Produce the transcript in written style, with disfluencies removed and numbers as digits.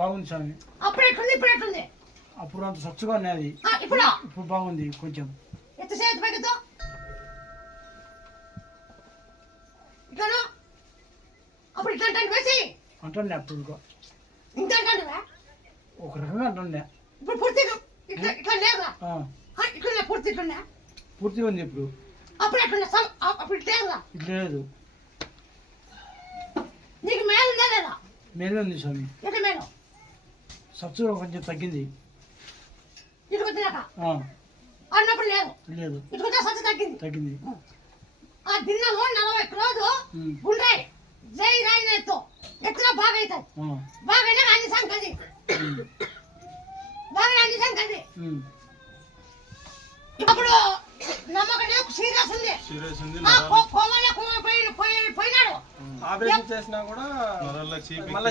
బాగుంది స్వామి. అప్పుడు ఎట్లుంది ఇప్పుడు ఎట్లుంది? అప్పుడు అంత స్వచ్ఛగా ఉన్నది, ఇప్పుడు బాగుంది కొంచెం. ఎత్తు చేతి పైకితో ఇట్లా అప్పుడు ఇట్లా అంటే వేసి అంటుండే అప్పుడు ఇంకా అంటే ఒక రకంగా అంటుండే. ఇప్పుడు పూర్తిగా ఇట్లా ఇట్లా లేదా? ఇట్లా పూర్తి ఇట్లా పూర్తిగా ఉంది ఇప్పుడు. అప్పుడు ఎట్లుండే? అప్పుడు లేదా? ఇట్లా లేదు. నీకు మేలు ఉందా లేదా? మేలు ఉంది స్వామి. ఎట్లా మేలు? స్వచ్ఛగా కొంచెం తగ్గింది. ఇటుకు వచ్చినాక అన్నప్పుడు లేదు, లేదు. ఇటుకుంటే స్వచ్ఛ తగ్గింది. తగ్గింది. ఆ దిన్నము 40 రోజు ఉంటాయి. జై రాయి ఎత్తు ఎత్తున బాగా అవుతాయి. బాగా అయినా అన్ని సంగతి బాగా అన్ని సంగతి. ఇప్పుడు నమ్మకం సీరియస్ ఉంది. పోయినాడు ఆపరేషన్ చేసినా కూడా మళ్ళీ